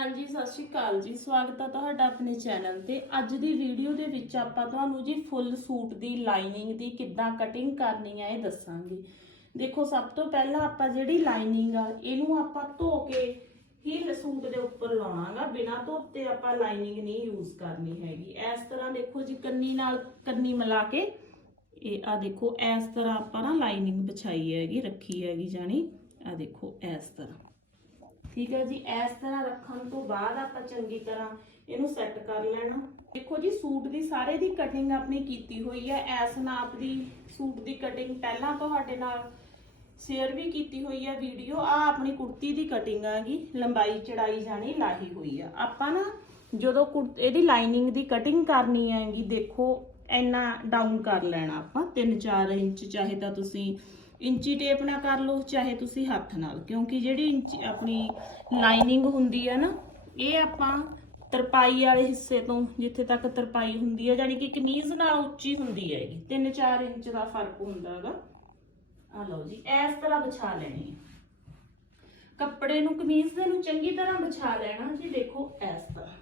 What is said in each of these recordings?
ਹਾਂਜੀ, ਸਤਿ ਸ਼੍ਰੀ ਅਕਾਲ ਜੀ। ਸਵਾਗਤ ਹੈ ਤੁਹਾਡਾ ਆਪਣੇ ਚੈਨਲ ਤੇ। ਅੱਜ ਦੀ ਵੀਡੀਓ ਦੇ ਵਿੱਚ ਆਪਾਂ ਤੁਹਾਨੂੰ ਜੀ ਫੁੱਲ ਸੂਟ ਦੀ ਲਾਈਨਿੰਗ ਦੀ ਕਿੱਦਾਂ ਕਟਿੰਗ ਕਰਨੀ ਹੈ ਇਹ ਦੱਸਾਂਗੇ। ਦੇਖੋ, ਸਭ ਤੋਂ ਪਹਿਲਾਂ ਆਪਾਂ ਜਿਹੜੀ ਲਾਈਨਿੰਗ ਆ, ਇਹਨੂੰ ਆਪਾਂ ਧੋ ਕੇ ਹੀ ਸੂਟ ਦੇ ਉੱਪਰ ਲਾਉਣਾਗਾ। ਬਿਨਾਂ ਧੋਤੇ ਆਪਾਂ ਲਾਈਨਿੰਗ ਨਹੀਂ ਯੂਜ਼ ਕਰਨੀ ਹੈਗੀ। ਇਸ ਤਰ੍ਹਾਂ ਦੇਖੋ ਜੀ, ਕੰਨੀ ਨਾਲ ਕੰਨੀ ਮਿਲਾ ਕੇ, ਇਹ ਆ ਦੇਖੋ, ਇਸ ਤਰ੍ਹਾਂ ਆਪਾਂ ਨਾ ਲਾਈਨਿੰਗ ਵਿਛਾਈ ਹੈਗੀ, ਰੱਖੀ ਹੈਗੀ ਜਾਨੀ ਆ ਦੇਖੋ, ਇਸ ਤਰ੍ਹਾਂ। ਠੀਕ ਹੈ ਜੀ, ਇਸ ਤਰ੍ਹਾਂ ਰੱਖਣ ਤੋਂ ਬਾਅਦ ਆਪਾਂ ਚੰਗੀ ਤਰ੍ਹਾਂ ਇਹਨੂੰ ਸੈੱਟ ਕਰ ਲੈਣਾ। ਦੇਖੋ ਜੀ, ਸੂਟ ਦੀ ਸਾਰੇ ਦੀ ਕਟਿੰਗ ਆਪਣੀ ਕੀਤੀ ਹੋਈ ਹੈ। ਐਸ ਨਾਪ ਦੀ ਸੂਟ ਦੀ ਕਟਿੰਗ ਪਹਿਲਾਂ ਤੁਹਾਡੇ ਨਾਲ ਸ਼ੇਅਰ ਵੀ ਕੀਤੀ ਹੋਈ ਹੈ ਵੀਡੀਓ ਆ ਆਪਣੀ ਕੁੜਤੀ ਦੀ ਕਟਿੰਗ ਆਗੀ ਲੰਬਾਈ ਚੜਾਈ ਜਾਣੀ ਲਾਹੀ ਹੋਈ ਆ। ਆਪਾਂ ਨਾ ਜਦੋਂ ਕੁੜ- ਇਹਦੀ ਲਾਈਨਿੰਗ ਦੀ ਕਟਿੰਗ ਕਰਨੀ ਹੈਗੀ, ਦੇਖੋ, ਇੰਨਾ ਡਾਊਨ ਕਰ ਲੈਣਾ ਆਪਾਂ 3-4 ਇੰਚ, ਚਾਹੇ ਤਾਂ ਤੁਸੀਂ ਇੰਚੀ ਟੇਪ ਨਾਲ ਕਰ ਲਓ, ਚਾਹੇ ਤੁਸੀਂ ਹੱਥ ਨਾਲ। ਕਿਉਂਕਿ ਜਿਹੜੀ ਇੰਚ ਆਪਣੀ ਲਾਈਨਿੰਗ ਹੁੰਦੀ ਹੈ ਨਾ, ਇਹ ਆਪਾਂ ਤਰਪਾਈ ਵਾਲੇ ਹਿੱਸੇ ਤੋਂ ਜਿੱਥੇ ਤੱਕ ਤਰਪਾਈ ਹੁੰਦੀ ਹੈ ਯਾਨੀ ਕਿ ਕਮੀਜ਼ ਨਾਲ ਉੱਚੀ ਹੁੰਦੀ ਹੈਗੀ। 3-4 ਇੰਚ ਦਾ ਫ਼ਰਕ ਹੁੰਦਾ ਹੈਗਾ। ਆ ਲਓ ਜੀ, ਇਸ ਤਰ੍ਹਾਂ ਵਿਛਾ ਲੈਣੀ ਹੈ ਕੱਪੜੇ ਨੂੰ ਕਮੀਜ਼ ਦੇ ਨੂੰ ਚੰਗੀ ਤਰ੍ਹਾਂ ਵਿਛਾ ਲੈਣਾ ਜੀ, ਦੇਖੋ ਇਸ ਤਰ੍ਹਾਂ।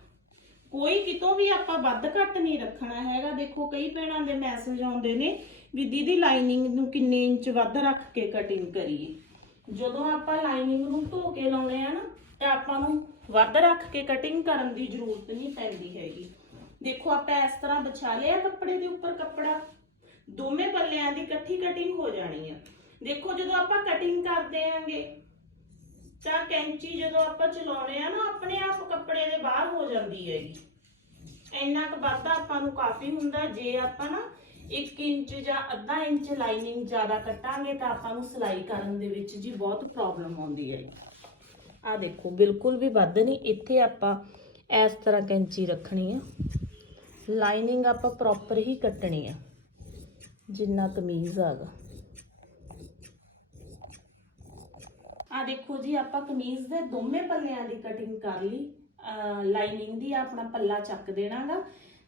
ਕੋਈ ਕਿਤੋਂ ਵੀ ਆਪਾਂ ਵੱਧ ਘੱਟ ਨਹੀਂ ਰੱਖਣਾ ਹੈਗਾ। ਦੇਖੋ, ਕਈ ਭੈਣਾਂ ਦੇ ਮੈਸੇਜ ਆਉਂਦੇ ਨੇ ਵੀ ਦੀਦੀ ਲਾਈਨਿੰਗ ਨੂੰ ਕਿੰਨੇ ਇੰਚ ਵੱਧ ਰੱਖ ਕੇ ਕਟਿੰਗ ਕਰੀਏ। ਜਦੋਂ ਆਪਾਂ ਲਾਈਨਿੰਗ ਨੂੰ ਧੋ ਕੇ ਲਾਉਣੇ ਆ ਨਾ, ਤਾਂ ਆਪਾਂ ਨੂੰ ਵੱਧ ਰੱਖ ਕੇ ਕਟਿੰਗ ਕਰਨ ਦੀ ਜ਼ਰੂਰਤ ਨਹੀਂ ਪੈਂਦੀ ਹੈਗੀ। ਦੇਖੋ, ਆਪਾਂ ਇਸ ਤਰ੍ਹਾਂ ਵਿਛਾ ਲਿਆ ਕੱਪੜੇ ਦੇ ਉੱਪਰ ਕੱਪੜਾ। ਦੋਵੇਂ ਪੱਲਿਆਂ ਦੀ ਇਕੱਠੀ ਕਟਿੰਗ ਹੋ ਜਾਣੀ ਆ। ਦੇਖੋ, ਜਦੋਂ ਆਪਾਂ ਕਟਿੰਗ ਕਰਦੇ ਆਂਗੇ ਤਾਂ ਕੈਂਚੀ ਜਦੋਂ ਆਪਾਂ ਚਲਾਉਣੇ ਆ ਨਾ, ਆਪਣੇ ਆਪ ਕੱਪੜੇ ਦੇ ਬਾਹਰ ਹੋ ਜਾਂਦੀ ਹੈਗੀ ਇੰਨਾ ਕੁ ਵਾਧਾ ਆਪਾਂ ਨੂੰ ਕਾਫੀ ਹੁੰਦਾ, ਜੇ ਆਪਾਂ ਨਾ 1 ਇੰਚ ਜਾਂ ਅੱਧਾ ਇੰਚ ਲਾਈਨਿੰਗ ਜ਼ਿਆਦਾ ਕੱਟਾਂਗੇ ਤਾਂ ਆਪਾਂ ਨੂੰ ਸਿਲਾਈ ਕਰਨ ਦੇ ਵਿੱਚ ਜੀ ਬਹੁਤ ਪ੍ਰੋਬਲਮ ਆਉਂਦੀ ਹੈ ਆ ਦੇਖੋ, ਬਿਲਕੁਲ ਵੀ ਵੱਧ ਨਹੀਂ। ਇੱਥੇ ਆਪਾਂ ਇਸ ਤਰ੍ਹਾਂ ਕੈਂਚੀ ਰੱਖਣੀ ਆ। ਲਾਈਨਿੰਗ ਆਪਾਂ ਪ੍ਰੋਪਰ ਹੀ ਕੱਟਣੀ ਆ। ਜਿੰਨਾ ਕਮੀਜ਼ ਆਗਾ ਆ ਦੇਖੋ ਜੀ, ਆਪਾਂ ਕਮੀਜ਼ ਦੇ ਦੋਵੇਂ ਪੱਲਿਆਂ ਦੀ ਕਟਿੰਗ ਕਰ ਲਈ। ਲਾਈਨਿੰਗ ਦੀ ਆਪਣਾ ਪੱਲਾ ਚੱਕ ਦੇਣਾਗਾ।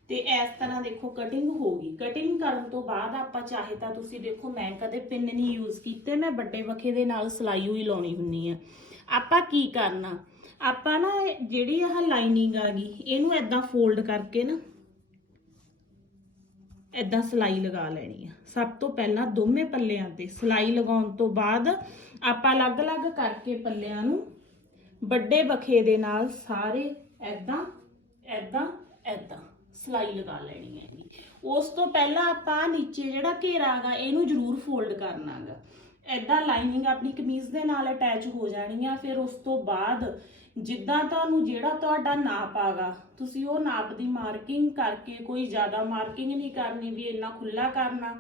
ਤੇ ਇਸ ਤਰ੍ਹਾਂ ਦੇਖੋ ਕਟਿੰਗ ਹੋ ਗਈ। ਕਟਿੰਗ ਕਰਨ ਤੋਂ ਬਾਅਦ ਆਪਾਂ ਚਾਹੇ ਤਾਂ ਤੁਸੀਂ ਦੇਖੋ, ਮੈਂ ਕਦੇ ਪਿੰਨ ਨਹੀਂ ਯੂਜ਼ ਕੀਤੇ, ਮੈਂ ਵੱਡੇ ਵਖੇ ਦੇ ਨਾਲ ਸਲਾਈ ਹੋਈ ਲਾਉਣੀ ਹੁੰਨੀ ਆ। ਆਪਾਂ ਕੀ ਕਰਨਾ? ਆਪਾਂ ਨਾ ਜਿਹੜੀ ਆਹ ਲਾਈਨਿੰਗ ਆ ਗਈ, ਇਹਨੂੰ ਐਦਾਂ ਫੋਲਡ ਕਰਕੇ ਨਾ ਐਦਾਂ ਸਲਾਈ ਲਗਾ ਲੈਣੀ ਆ। ਸਭ ਤੋਂ ਪਹਿਲਾਂ ਦੋਵੇਂ ਪੱਲਿਆਂ ਤੇ ਸਲਾਈ ਲਗਾਉਣ ਤੋਂ ਬਾਅਦ ਆਪਾਂ ਅਲੱਗ-ਅਲੱਗ ਕਰਕੇ ਪੱਲਿਆਂ ਨੂੰ ਵੱਡੇ ਬਖੇ ਦੇ ਨਾਲ ਸਾਰੇ ਐਦਾਂ ਐਦਾਂ ਐਦਾਂ ਸਲਾਈ ਲਗਾ ਲੈਣੀ ਹੈ ਉਸ ਤੋਂ ਪਹਿਲਾਂ ਆਪਾਂ ਨੀਚੇ ਜਿਹੜਾ ਘੇਰਾ ਹੈਗਾ, ਇਹਨੂੰ ਜ਼ਰੂਰ ਫੋਲਡ ਕਰਨਾਗਾ ਐਦਾਂ ਲਾਈਨਿੰਗ ਆਪਣੀ ਕਮੀਜ਼ ਦੇ ਨਾਲ ਅਟੈਚ ਹੋ ਜਾਣੀ ਆ, ਫਿਰ ਉਸ ਤੋਂ ਬਾਅਦ ਜਿੱਦਾਂ ਤੁਹਾਨੂੰ ਜਿਹੜਾ ਤੁਹਾਡਾ ਨਾਪ ਆਗਾ, ਤੁਸੀਂ ਉਹ ਨਾਪ ਦੀ ਮਾਰਕਿੰਗ ਕਰਕੇ ਕੋਈ ਜ਼ਿਆਦਾ ਮਾਰਕਿੰਗ ਨਹੀਂ ਕਰਨੀ ਵੀ ਇੰਨਾ ਖੁੱਲਾ ਕਰਨਾ।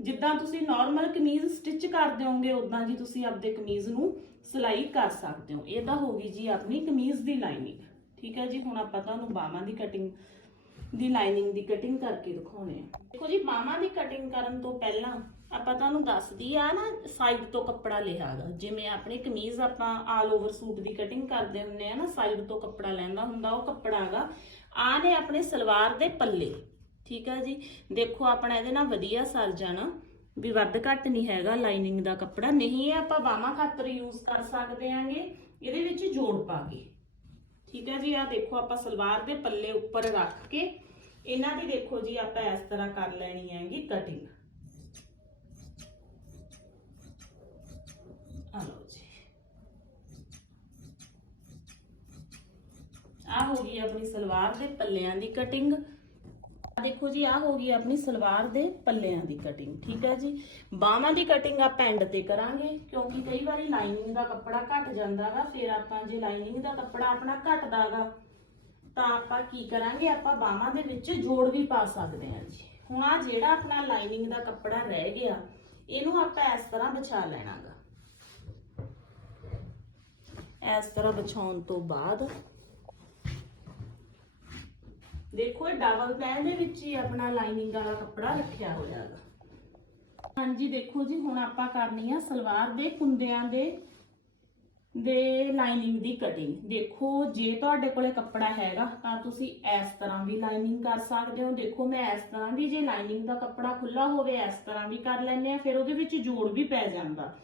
ਜਿੱਦਾਂ ਤੁਸੀਂ ਨਾਰਮਲ ਕਮੀਜ਼ ਸਟਿਚ ਕਰ ਦਿਓਗੇ ਉਦਾਂ ਜੀ ਤੁਸੀਂ ਆਪਦੇ ਕਮੀਜ਼ ਨੂੰ ਸਿਲਾਈ ਕਰ ਸਕਦੇ ਹੋ। ਇਹ ਤਾਂ ਹੋ ਗਈ ਜੀ ਆਪਣੀ ਕਮੀਜ਼ ਦੀ ਲਾਈਨਿੰਗ ਠੀਕ ਹੈ ਜੀ, ਹੁਣ ਆਪਾਂ ਤੁਹਾਨੂੰ ਬਾਹਾਂ ਦੀ ਕਟਿੰਗ ਦੀ ਲਾਈਨਿੰਗ ਦੀ ਕਟਿੰਗ ਕਰਕੇ ਦਿਖਾਉਣੇ ਆ। ਦੇਖੋ ਜੀ, ਬਾਹਾਂ ਦੀ ਕਟਿੰਗ ਕਰਨ ਤੋਂ ਪਹਿਲਾਂ ਆਪਾਂ ਤੁਹਾਨੂੰ ਦੱਸਦੀ ਆ ਨਾ ਸਾਈਡ ਤੋਂ ਕੱਪੜਾ ਲਿਆਗਾ ਜਿਵੇਂ ਆਪਣੀ ਕਮੀਜ਼ ਆਪਾਂ ਆਲ ਓਵਰ ਸੂਟ ਦੀ ਕਟਿੰਗ ਕਰਦੇ ਹੁੰਨੇ ਆ ਨਾ ਸਾਈਡ ਤੋਂ ਕੱਪੜਾ ਲੈਂਦਾ ਹੁੰਦਾ, ਉਹ ਕੱਪੜਾ ਹੈਗਾ ਆ ਨੇ ਆਪਣੇ ਸਲਵਾਰ ਦੇ ਪੱਲੇ, ਠੀਕ ਹੈ ਜੀ? ਦੇਖੋ ਆਪਣਾ ਇਹਦੇ ਨਾਲ ਵਧੀਆ ਸਰ ਜਾਣਾ, ਵੀ ਵੱਧ ਘੱਟ ਨਹੀਂ ਹੈਗਾ ਲਾਈਨਿੰਗ ਦਾ ਕੱਪੜਾ। ਨਹੀਂ, ਇਹ ਆਪਾਂ ਬਾਹਾਂ ਖਾਤਰ ਯੂਜ਼ ਕਰ ਸਕਦੇ ਆਂਗੇ, ਇਹਦੇ ਵਿੱਚ ਜੋੜ ਪਾ ਕੇ। ਠੀਕ ਹੈ ਜੀ? ਆ ਦੇਖੋ ਆਪਾਂ ਸਲਵਾਰ ਦੇ ਪੱਲੇ ਉੱਪਰ ਰੱਖ ਕੇ, ਇਹਨਾਂ ਦੀ ਦੇਖੋ ਜੀ ਆਪਾਂ ਇਸ ਤਰ੍ਹਾਂ ਕਰ ਲੈਣੀ ਹੈਗੀ ਕਟਿੰਗ ਆ ਲਓ ਜੀ। ਆ ਹੋ ਗਈ ਆਪਣੀ ਸਲਵਾਰ ਦੇ ਪੱਲਿਆਂ ਦੀ ਕਟਿੰਗ ਦੇਖੋ ਜੀ ਆ ਹੋ ਗਈ ਆਪਣੀ ਸਲਵਾਰ ਦੇ ਪੱਲਿਆਂ ਦੀ ਕਟਿੰਗ ਠੀਕ ਹੈ ਜੀ? ਬਾਹਾਂ ਦੀ ਕਟਿੰਗ ਆਪਾਂ ਐਂਡ ਤੇ ਕਰਾਂਗੇ, ਕਿਉਂਕਿ ਕਈ ਵਾਰੀ ਲਾਈਨਿੰਗ ਦਾ ਕੱਪੜਾ ਘਟ ਜਾਂਦਾਗਾ, ਫਿਰ ਆਪਾਂ ਜੇ ਲਾਈਨਿੰਗ ਦਾ ਕੱਪੜਾ ਆਪਣਾ ਘਟਦਾਗਾ, ਤਾਂ ਆਪਾਂ ਕੀ ਕਰਾਂਗੇ, ਆਪਾਂ ਬਾਹਾਂ ਦੇ ਵਿੱਚ ਜੋੜ ਵੀ ਪਾ ਸਕਦੇ ਹਾਂ ਜੀ। ਹੁਣ ਆ ਜਿਹੜਾ ਆਪਣਾ ਲਾਈਨਿੰਗ ਦਾ ਕੱਪੜਾ ਰਹਿ ਗਿਆ, ਇਹਨੂੰ ਆਪਾਂ ਇਸ ਤਰ੍ਹਾਂ ਵਿਛਾ ਲੈਣਾਗਾ। ਇਸ ਤਰ੍ਹਾਂ ਵਿਛਾਉਣ ਤੋਂ ਬਾਅਦ ਦੇਖੋ ਇਹ ਡਬਲ ਪਲਾਨ ਦੇ ਵਿੱਚ ਹੀ ਆਪਣਾ ਲਾਈਨਿੰਗ ਵਾਲਾ ਕੱਪੜਾ ਰੱਖਿਆ ਹੋਇਆ ਹੈਗਾ। ਹਾਂਜੀ, ਦੇਖੋ ਜੀ, ਹੁਣ ਆਪਾਂ ਕਰਨੀ ਆ ਸਲਵਾਰ ਦੇ ਕੁੰਦਿਆਂ ਦੇ ਦੇ ਲਾਈਨਿੰਗ ਦੀ ਕਟਿੰਗ ਦੇਖੋ, ਜੇ ਤੁਹਾਡੇ ਕੋਲੇ ਕੱਪੜਾ ਹੈਗਾ, ਤਾਂ ਤੁਸੀਂ ਇਸ ਤਰ੍ਹਾਂ ਵੀ ਲਾਈਨਿੰਗ ਕਰ ਸਕਦੇ ਹੋ। ਦੇਖੋ, ਮੈਂ ਇਸ ਤਰ੍ਹਾਂ ਵੀ ਜੇ ਲਾਈਨਿੰਗ ਦਾ ਕੱਪੜਾ ਖੁੱਲਾ ਹੋਵੇ, ਇਸ ਤਰ੍ਹਾਂ ਵੀ ਕਰ ਲੈਂਦੇ ਆ, ਫਿਰ ਉਹਦੇ ਵਿੱਚ ਜੋੜ ਵੀ ਪੈ ਜਾਂਦਾ।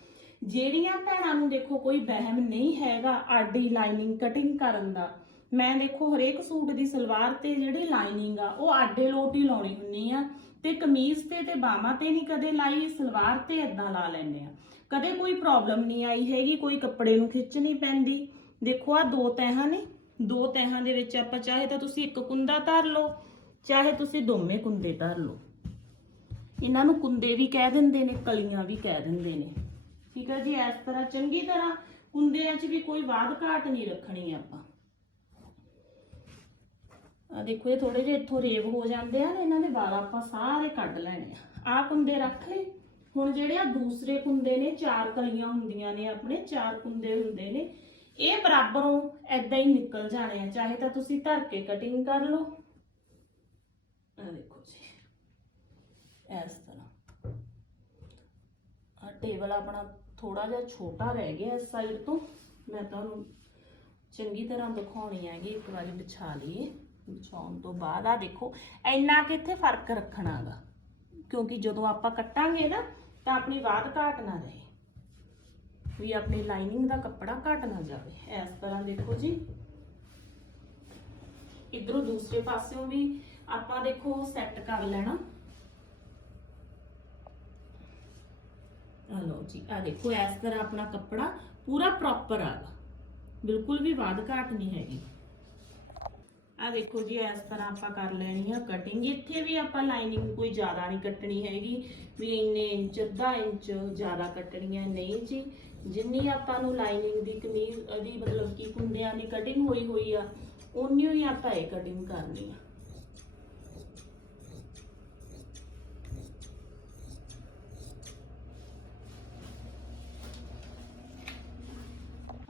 ਜਿਹੜੀਆਂ ਭੈਣਾਂ ਨੂੰ ਦੇਖੋ ਕੋਈ ਵਹਿਮ ਨਹੀਂ ਹੈਗਾ ਆਡੀ ਲਾਈਨਿੰਗ ਕਟਿੰਗ ਕਰਨ ਦਾ। ਮੈਂ ਦੇਖੋ ਹਰੇਕ ਸੂਟ ਦੀ ਸਲਵਾਰ ਤੇ ਜਿਹੜੀ ਲਾਈਨਿੰਗ ਆ, ਉਹ ਆਡੇ ਲੋਟ ਹੀ ਲਾਉਣੀ ਹੁੰਨੀ ਆ। ਤੇ ਕਮੀਜ਼ ਤੇ ਤੇ ਬਾਹਾਂ ਤੇ ਨਹੀਂ ਕਦੇ ਲਾਈ, ਸਲਵਾਰ ਤੇ ਇਦਾਂ ਲਾ ਲੈਂਦੇ ਆ। ਕਦੇ ਕੋਈ ਪ੍ਰੋਬਲਮ ਨਹੀਂ ਆਈ ਹੈਗੀ, ਕੋਈ ਕੱਪੜੇ ਨੂੰ ਖਿੱਚ ਨਹੀਂ ਪੈਂਦੀ। ਦੇਖੋ ਆ ਦੋ ਤਹਿਾਂ ਨੇ, ਦੋ ਤਹਿਾਂ ਦੇ ਵਿੱਚ ਆਪਾਂ ਚਾਹੇ ਤਾਂ ਤੁਸੀਂ ਇੱਕ ਕੁੰਦਾ ਧਰ ਲਓ, ਚਾਹੇ ਤੁਸੀਂ ਦੋਵੇਂ ਕੁੰਦੇ ਧਰ ਲਓ। ਇਹਨਾਂ ਨੂੰ ਕੁੰਦੇ ਵੀ ਕਹਿ ਦਿੰਦੇ ਨੇ, ਕਲੀਆਂ ਵੀ ਕਹਿ ਦਿੰਦੇ ਨੇ। ਠੀਕ ਹੈ ਜੀ, ਇਸ ਤਰ੍ਹਾਂ ਚੰਗੀ ਤਰ੍ਹਾਂ ਕੁੰਦਿਆਂ 'ਚ ਵੀ ਕੋਈ ਬਾਦ ਘਾਟ ਨਹੀਂ ਰੱਖਣੀ ਆਪਾਂ। ਆ ਦੇਖੋ, ਇਹ ਥੋੜੇ ਜਿਹੇ ਇੱਥੋਂ ਰੇਵ ਹੋ ਜਾਂਦੇ ਆ ਨਾ ਇਹਨਾਂ ਦੇ ਵਾਲ ਆਪਾਂ ਸਾਰੇ ਕੱਢ ਲੈਣੇ ਆ। ਆ ਕੁੰਦੇ ਰੱਖ ਲਏ। ਹੁਣ ਜਿਹੜੇ ਆ ਦੂਸਰੇ ਕੁੰਦੇ ਨੇ, ਚਾਰ ਕਲੀਆਂ ਹੁੰਦੀਆਂ ਨੇ ਆਪਣੇ, ਚਾਰ ਕੁੰਦੇ ਹੁੰਦੇ ਨੇ, ਇਹ ਬਰਾਬਰੋਂ ਐਦਾਂ ਹੀ ਨਿਕਲ ਜਾਣੇ ਆ, ਚਾਹੇ ਤਾਂ ਤੁਸੀਂ ਧਰ ਕੇ ਕਟਿੰਗ ਕਰ ਲਓ ਆ ਦੇਖੋ ਜੀ ਇਸ ਤਰ੍ਹਾਂ ਆ ਟੇਬਲ ਆਪਣਾ ਥੋੜਾ ਜਿਹਾ ਛੋਟਾ ਰਹਿ ਗਿਆ ਇਸ ਸਾਈਡ ਤੋਂ। ਮੈਂ ਤੁਹਾਨੂੰ ਚੰਗੀ ਤਰ੍ਹਾਂ ਦਿਖਾਉਣੀ ਹੈਗੀ, ਇੱਕ ਵਾਰੀ ਵਿਛਾ ਲਈਏ। ਵਿਛਾਉਣ ਤੋਂ ਬਾਅਦ ਆ ਦੇਖੋ, ਇੰਨਾ ਕਿ ਇੱਥੇ ਫ਼ਰਕ ਰੱਖਣਾਗਾ ਕਿਉਂਕਿ ਜਦੋਂ ਆਪਾਂ ਕੱਟਾਂਗੇ ਨਾ, ਤਾਂ ਆਪਣੀ ਬਾਤ ਘਾਟ ਨਾ ਰਹੇ। ਵੀ ਆਪਣੀ ਲਾਈਨਿੰਗ ਦਾ ਕੱਪੜਾ ਘਟ ਨਾ ਜਾਵੇ। ਇਸ ਤਰ੍ਹਾਂ ਦੇਖੋ ਜੀ। ਇਧਰੋਂ ਦੂਸਰੇ ਪਾਸਿਓਂ ਵੀ ਆਪਾਂ ਦੇਖੋ ਸੈੱਟ ਕਰ ਲੈਣਾ। ਆ ਲਓ ਜੀ ਆ ਦੇਖੋ, ਇਸ ਤਰ੍ਹਾਂ ਆਪਣਾ ਕੱਪੜਾ ਪੂਰਾ ਪ੍ਰੋਪਰ ਆਗਾ ਬਿਲਕੁਲ ਵੀ ਵਾਧ ਘਾਟ ਨਹੀਂ ਹੈਗੀ। ਆ ਦੇਖੋ ਜੀ, ਇਸ ਤਰ੍ਹਾਂ ਆਪਾਂ ਕਰ ਲੈਣੀ ਆ ਕਟਿੰਗ ਇੱਥੇ ਵੀ ਆਪਾਂ ਲਾਈਨਿੰਗ ਕੋਈ ਜ਼ਿਆਦਾ ਨਹੀਂ ਕੱਟਣੀ ਹੈਗੀ, ਵੀ ਇੰਨੇ ਇੰਚ, ਅੱਧਾ ਇੰਚ ਜ਼ਿਆਦਾ ਕੱਟਣੀ ਹੈ ਨਹੀਂ ਜੀ, ਜਿੰਨੀ ਆਪਾਂ ਨੂੰ ਲਾਈਨਿੰਗ ਦੀ ਕਮੀਜ਼ ਦੀ ਮਤਲਬ ਕਿ ਕੁੰਡਿਆਂ ਦੀ ਕਟਿੰਗ ਹੋਈ ਹੋਈ ਆ ਉਨੀ ਹੀ ਆਪਾਂ ਇਹ ਕਟਿੰਗ ਕਰਨੀ ਆ।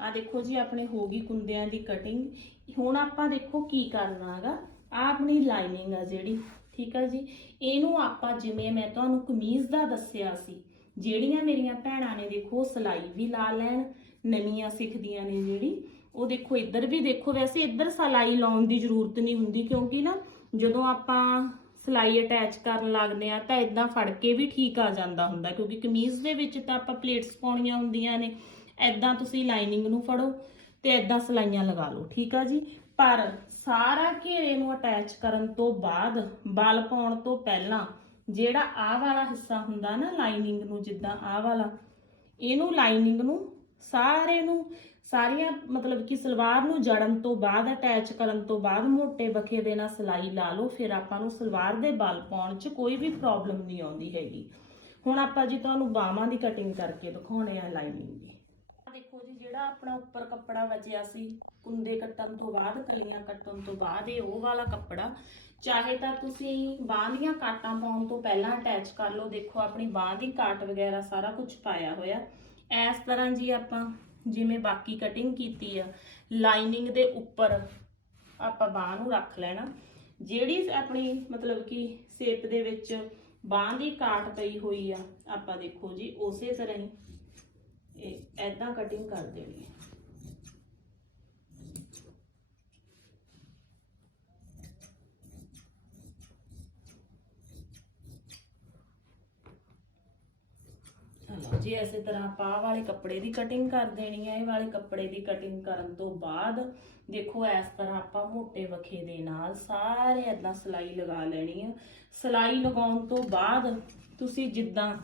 ਆ ਦੇਖੋ ਜੀ, ਆਪਣੇ ਹੋ ਗਈ ਕੁੰਦਿਆਂ ਦੀ ਕਟਿੰਗ ਹੁਣ ਆਪਾਂ ਦੇਖੋ ਕੀ ਕਰਨਾ ਹੈਗਾ। ਆ ਆਪਣੀ ਲਾਈਨਿੰਗ ਆ ਜਿਹੜੀ, ਠੀਕ ਆ ਜੀ। ਇਹਨੂੰ ਆਪਾਂ ਜਿਵੇਂ ਮੈਂ ਤੁਹਾਨੂੰ ਕਮੀਜ਼ ਦਾ ਦੱਸਿਆ ਸੀ, ਜਿਹੜੀਆਂ ਮੇਰੀਆਂ ਭੈਣਾਂ ਨੇ ਦੇਖੋ ਸਿਲਾਈ ਵੀ ਲਾ ਲੈਣ, ਨਵੀਆਂ ਸਿੱਖਦੀਆਂ ਨੇ ਜਿਹੜੀ, ਉਹ ਦੇਖੋ ਇੱਧਰ ਵੀ ਦੇਖੋ, ਵੈਸੇ ਇੱਧਰ ਸਿਲਾਈ ਲਾਉਣ ਦੀ ਜ਼ਰੂਰਤ ਨਹੀਂ ਹੁੰਦੀ, ਕਿਉਂਕਿ ਨਾ ਜਦੋਂ ਆਪਾਂ ਸਿਲਾਈ ਅਟੈਚ ਕਰਨ ਲੱਗਦੇ ਆ ਤਾਂ ਇਦਾਂ ਫੜ ਕੇ ਵੀ ਠੀਕ ਆ ਜਾਂਦਾ ਹੁੰਦਾ, ਕਿਉਂਕਿ ਕਮੀਜ਼ ਦੇ ਵਿੱਚ ਤਾਂ ਆਪਾਂ ਪਲੇਟਸ ਪਾਉਣੀਆਂ ਹੁੰਦੀਆਂ ਨੇ। ਐਦਾਂ ਤੁਸੀਂ ਲਾਈਨਿੰਗ ਨੂੰ ਫੜੋ ਤੇ ਐਦਾਂ ਸਲਾਈਆਂ ਲਗਾ ਲਓ, ਠੀਕ ਆ ਜੀ? ਪਰ ਸਾਰਾ ਘੇਰੇ ਨੂੰ ਅਟੈਚ ਕਰਨ ਤੋਂ ਬਾਅਦ, ਬਲ ਪਾਉਣ ਤੋਂ ਪਹਿਲਾਂ ਜਿਹੜਾ ਆਹ ਵਾਲਾ ਹਿੱਸਾ ਹੁੰਦਾ ਨਾ ਲਾਈਨਿੰਗ ਨੂੰ, ਜਿੱਦਾਂ ਆਹ ਵਾਲਾ, ਇਹਨੂੰ ਲਾਈਨਿੰਗ ਨੂੰ ਸਾਰੇ ਨੂੰ, ਸਾਰੀਆਂ ਮਤਲਬ ਕਿ ਸਲਵਾਰ ਨੂੰ ਜੜਨ ਤੋਂ ਬਾਅਦ ਅਟੈਚ ਕਰਨ ਤੋਂ ਬਾਅਦ ਮੋٹے ਬਖੇ ਦੇ ਨਾਲ ਸਿਲਾਈ ਲਾ ਲਓ, ਫਿਰ ਆਪਾਂ ਨੂੰ ਸਲਵਾਰ ਦੇ ਬਲ ਪਾਉਣ 'ਚ ਕੋਈ ਵੀ ਪ੍ਰੋਬਲਮ ਨਹੀਂ ਆਉਂਦੀ ਹੈਗੀ। ਹੁਣ ਆਪਾਂ ਜੀ ਤੁਹਾਨੂੰ ਬਾਹਾਂ ਦੀ ਕਟਿੰਗ ਕਰਕੇ ਦਿਖਾਉਣੇ ਆ ਲਾਈਨਿੰਗ ਜਿਹੜਾ ਆਪਣਾ ਉੱਪਰ ਕੱਪੜਾ ਬਚਿਆ ਸੀ, ਕੁੰਦੇ ਕੱਟਣ ਤੋਂ ਬਾਅਦ, ਕਲੀਆਂ ਕੱਟਣ ਤੋਂ ਬਾਅਦ, ਇਹ ਉਹ ਵਾਲਾ ਕੱਪੜਾ। ਚਾਹੇ ਤਾਂ ਤੁਸੀਂ ਬਾਹਾਂ ਦੀਆਂ ਕਾਟਾਂ ਪਾਉਣ ਤੋਂ ਪਹਿਲਾਂ ਅਟੈਚ ਕਰ ਲਓ, ਦੇਖੋ ਆਪਣੀ ਬਾਹਾਂ ਦੀ ਕਾਟ ਵਗੈਰਾ ਸਾਰਾ ਕੁਝ ਪਾਇਆ ਹੋਇਆ। ਇਸ ਤਰ੍ਹਾਂ ਜੀ ਆਪਾਂ ਜਿਵੇਂ ਬਾਕੀ ਕਟਿੰਗ ਕੀਤੀ ਆ ਲਾਈਨਿੰਗ ਦੇ ਉੱਪਰ ਆਪਾਂ ਬਾਹਾਂ ਨੂੰ ਰੱਖ ਲੈਣਾ। ਜਿਹੜੀ ਆਪਣੀ ਮਤਲਬ ਕਿ ਸ਼ੇਪ ਦੇ ਵਿੱਚ ਬਾਹਾਂ ਦੀ ਕਾਟ ਪਈ ਹੋਈ ਆ, ਆਪਾਂ ਦੇਖੋ ਜੀ, ਉਸੇ ਤਰ੍ਹਾਂ ਹੀ ਇਹ ਐਦਾਂ ਕਟਿੰਗ ਕਰ ਦੇਣੀ ਹੈ। ਜੀ, ਇਸੇ ਤਰ੍ਹਾਂ ਆਪਾਂ ਆਹ ਵਾਲੇ ਕੱਪੜੇ ਦੀ ਕਟਿੰਗ ਕਰ ਦੇਣੀ ਹੈ। ਇਹ ਵਾਲੇ ਕੱਪੜੇ ਦੀ ਕਟਿੰਗ ਕਰਨ ਤੋਂ ਬਾਅਦ ਦੇਖੋ, ਇਸ ਤਰ੍ਹਾਂ ਆਪਾਂ ਮੋਟੇ ਵਖੇ ਦੇ ਨਾਲ ਸਾਰੇ ਇਦਾਂ ਸਲਾਈ ਲਗਾ ਲੈਣੀ ਹੈ ਸਲਾਈ ਲਗਾਉਣ ਤੋਂ ਬਾਅਦ ਤੁਸੀਂ ਜਿੱਦਾਂ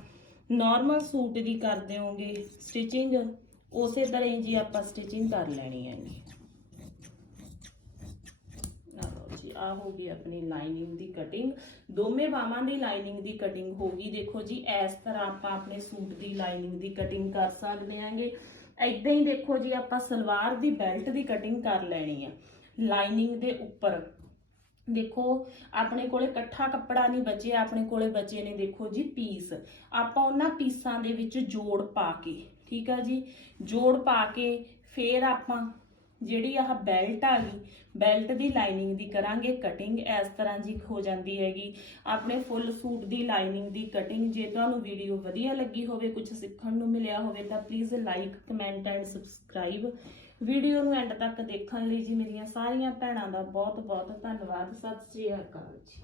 ਨਾਰਮਲ ਸੂਟ ਦੀ ਕਰ ਦਿਓਗੇ ਸਟਿਚਿੰਗ ਉਸੇ ਤਰ੍ਹਾਂ ਹੀ ਜੀ ਆਪਾਂ ਸਟਿਚਿੰਗ ਕਰ ਲੈਣੀ ਹੈ ਜੀ। ਜੀ ਆ ਹੋ ਗਈ ਆਪਣੀ ਲਾਈਨਿੰਗ ਦੀ ਕਟਿੰਗ ਦੋਵੇਂ ਬਾਹਾਂ ਦੀ ਲਾਈਨਿੰਗ ਦੀ ਕਟਿੰਗ ਹੋ ਗਈ। ਦੇਖੋ ਜੀ, ਇਸ ਤਰ੍ਹਾਂ ਆਪਾਂ ਆਪਣੇ ਸੂਟ ਦੀ ਲਾਈਨਿੰਗ ਦੀ ਕਟਿੰਗ ਕਰ ਸਕਦੇ ਹਾਂਗੇ। ਐਦਾਂ ਹੀ ਦੇਖੋ ਜੀ, ਆਪਾਂ ਸਲਵਾਰ ਦੀ ਬੈਲਟ ਦੀ ਕਟਿੰਗ ਕਰ ਲੈਣੀ ਆ ਲਾਈਨਿੰਗ ਦੇ ਉੱਪਰ। ਦੇਖੋ, ਆਪਣੇ ਕੋਲੇ ਇਕੱਠਾ ਕੱਪੜਾ ਨਹੀਂ ਬਚਿਆ, ਆਪਣੇ ਕੋਲੇ ਬਚੇ ਨੇ ਦੇਖੋ ਜੀ ਪੀਸ। ਆਪਾਂ ਉਹਨਾਂ ਪੀਸਾਂ ਦੇ ਵਿੱਚ ਜੋੜ ਪਾ ਕੇ, ਠੀਕ ਆ ਜੀ? ਜੋੜ ਪਾ ਕੇ ਫੇਰ ਆਪਾਂ ਜਿਹੜੀ ਆਹ ਬੈਲਟ ਆ ਗਈ, ਬੈਲਟ ਦੀ ਲਾਈਨਿੰਗ ਦੀ ਕਰਾਂਗੇ ਕਟਿੰਗ ਇਸ ਤਰ੍ਹਾਂ ਜੀ ਹੋ ਜਾਂਦੀ ਹੈਗੀ। ਆਪਣੇ ਫੁੱਲ ਸੂਟ ਦੀ ਲਾਈਨਿੰਗ ਦੀ ਕਟਿੰਗ ਜੇ ਤੁਹਾਨੂੰ ਵੀਡੀਓ ਵਧੀਆ ਲੱਗੀ ਹੋਵੇ ਕੁਝ ਸਿੱਖਣ ਨੂੰ ਮਿਲਿਆ ਹੋਵੇ, ਤਾਂ please like comment and subscribe video ਨੂੰ ਐਂਡ ਤੱਕ ਦੇਖਣ ਲਈ ਜੀ ਮੇਰੀਆਂ ਸਾਰੀਆਂ ਭੈਣਾਂ ਦਾ ਬਹੁਤ ਬਹੁਤ ਧੰਨਵਾਦ। ਸਤਿ ਸ਼੍ਰੀ ਅਕਾਲ ਜੀ।